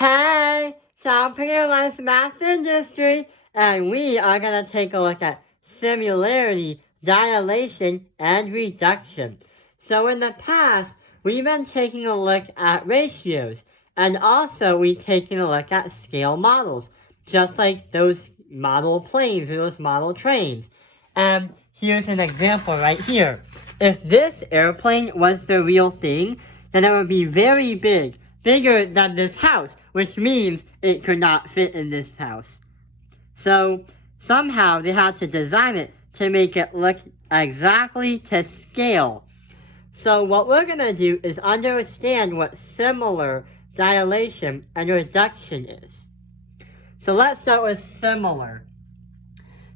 Hey, Tom Life Math Industry, and we are going to take a look at similarity, dilation, and reduction. So in the past, we've been taking a look at ratios, and also we've taken a look at scale models, just like those model planes or those model trains. And here's an example right here. If this airplane was the real thing, then it would be very big. Bigger than this house, which means it could not fit in this house. So somehow they had to design it to make it look exactly to scale. So what we're going to do is understand what similar, dilation, and reduction is. So let's start with similar.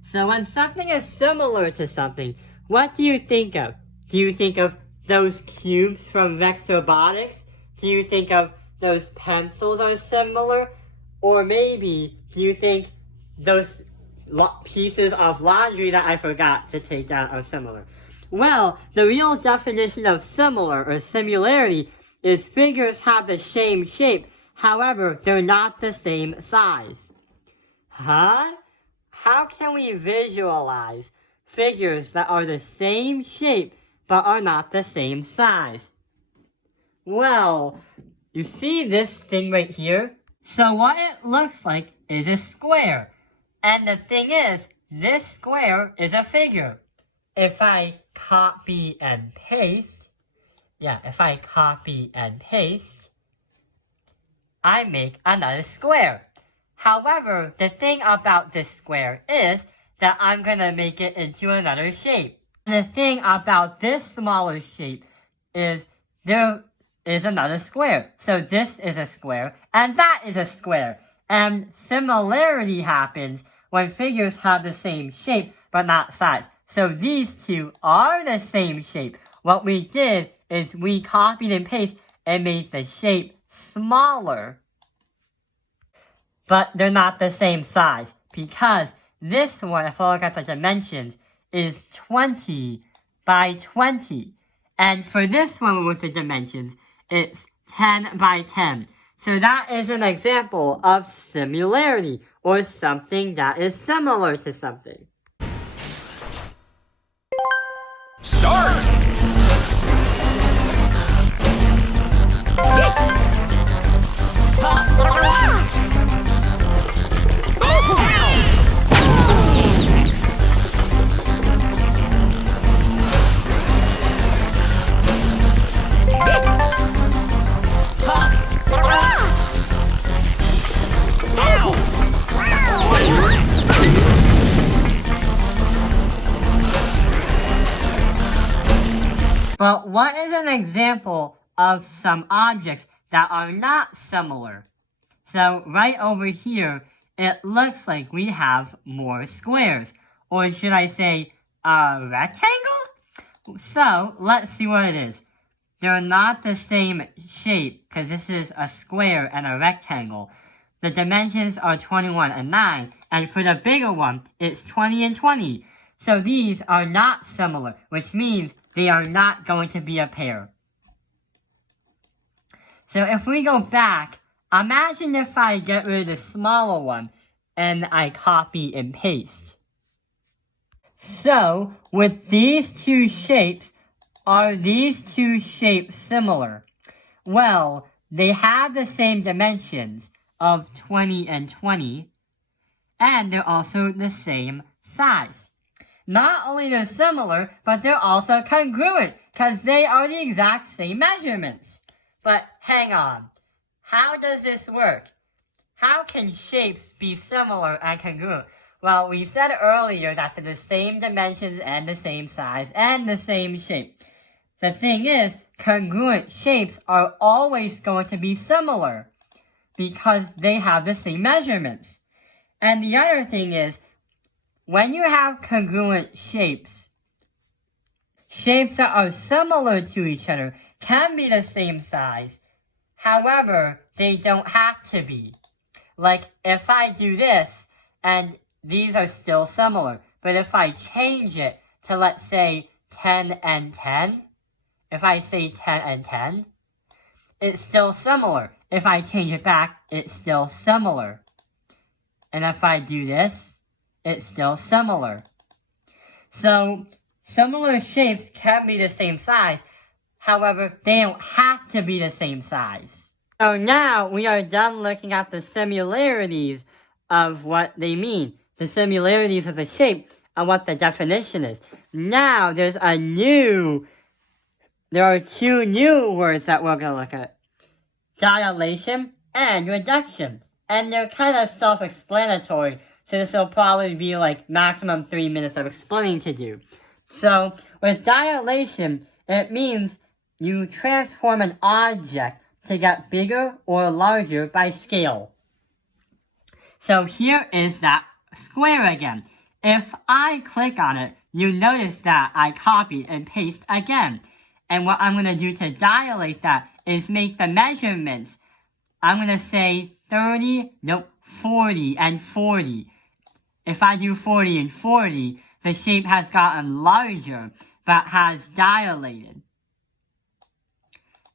So when something is similar to something, what do you think of? Do you think of those cubes from Vex Robotics? Do you think of those pencils are similar? Or maybe do you think those pieces of laundry that I forgot to take down are similar? Well, the real definition of similar or similarity is figures have the same shape, however, they're not the same size. Huh? How can we visualize figures that are the same shape but are not the same size? Well, you see this thing right here? So what it looks like is a square. And the thing is, this square is a figure. If I copy and paste, I make another square. However, the thing about this square is that I'm going to make it into another shape. The thing about this smaller shape is there is another square. So this is a square, and that is a square. And similarity happens when figures have the same shape, but not size. So these two are the same shape. What we did is we copied and pasted and made the shape smaller. But they're not the same size, because this one, if I look at the dimensions, is 20 by 20. And for this one with the dimensions, it's 10 by 10. So that is an example of similarity, or something that is similar to something. Start! Yes! But what is an example of some objects that are not similar? So right over here, it looks like we have more squares. Or should I say, a rectangle? So let's see what it is. They're not the same shape, because this is a square and a rectangle. The dimensions are 21 and 9, and for the bigger one, it's 20 and 20. So these are not similar, which means they are not going to be a pair. So if we go back, imagine if I get rid of the smaller one and I copy and paste. So with these two shapes, are these two shapes similar? Well, they have the same dimensions of 20 and 20, and they're also the same size. Not only they're similar, but they're also congruent, because they are the exact same measurements. But hang on, how does this work? How can shapes be similar and congruent? Well, we said earlier that they're the same dimensions and the same size and the same shape. The thing is, congruent shapes are always going to be similar, because they have the same measurements. And the other thing is, when you have congruent shapes, shapes that are similar to each other can be the same size. However, they don't have to be. Like, if I do this, and these are still similar, but if I change it to, let's say, 10 and 10, if I say 10 and 10, it's still similar. If I change it back, it's still similar. And if I do this, it's still similar. So, similar shapes can be the same size. However, they don't have to be the same size. So now we are done looking at the similarities of what they mean. The similarities of the shape and what the definition is. Now there are two new words that we're going to look at. Dilation and reduction. And they're kind of self-explanatory, so this will probably be like maximum 3 minutes of explaining to do. So, with dilation, it means you transform an object to get bigger or larger by scale. So here is that square again. If I click on it, you notice that I copied and paste again. And what I'm going to do to dilate that is make the measurements. I'm going to say 40 and 40. If I do 40 and 40, the shape has gotten larger, but has dilated.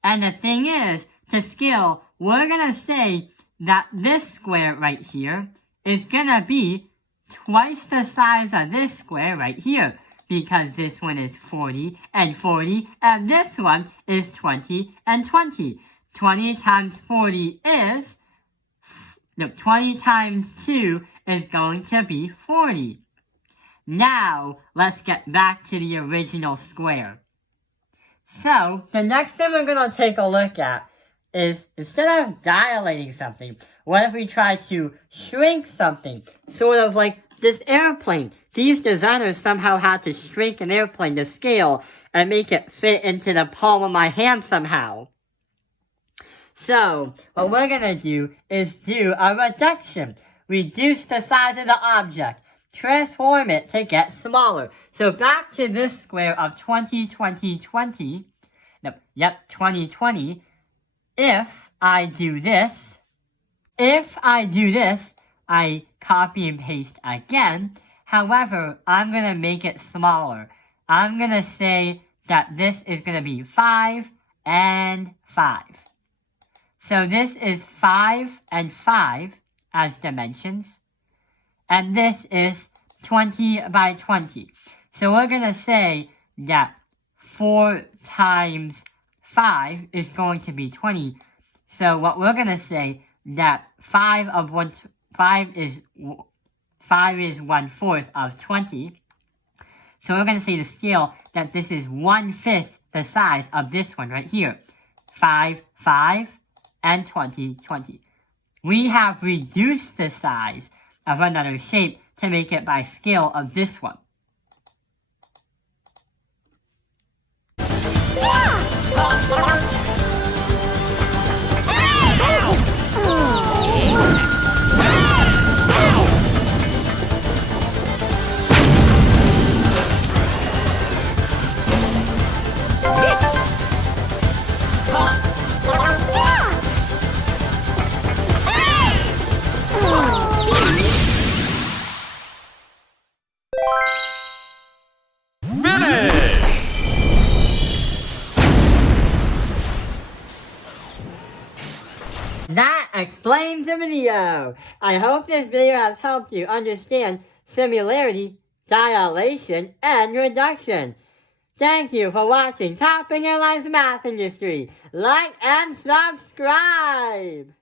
And the thing is, to scale, we're going to say that this square right here is going to be twice the size of this square right here, because this one is 40 and 40, and this one is 20 and 20. 20 times 40 is, 20 times 2 is going to be 40. Now, let's get back to the original square. So, the next thing we're going to take a look at is, instead of dilating something, what if we try to shrink something? Sort of like this airplane. These designers somehow had to shrink an airplane to scale and make it fit into the palm of my hand somehow. So, what we're going to do is do a reduction. Reduce the size of the object. Transform it to get smaller. So back to this square of 2020. If I do this, I copy and paste again. However, I'm going to make it smaller. I'm going to say that this is going to be 5 and 5. So this is 5 and 5 as dimensions. And this is 20 by 20. So we're going to say that 4 times 5 is going to be 20. So what we're going to say that 5 is 1/4 of 20. So we're going to say the scale that this is 1/5 the size of this one right here. 5, 5, and 20, 20. We have reduced the size of another shape to make it by scale of this one. That explains the video. I hope this video has helped you understand similarity, dilation, and reduction. Thank you for watching Topping Airlines Math Industry. Like and subscribe!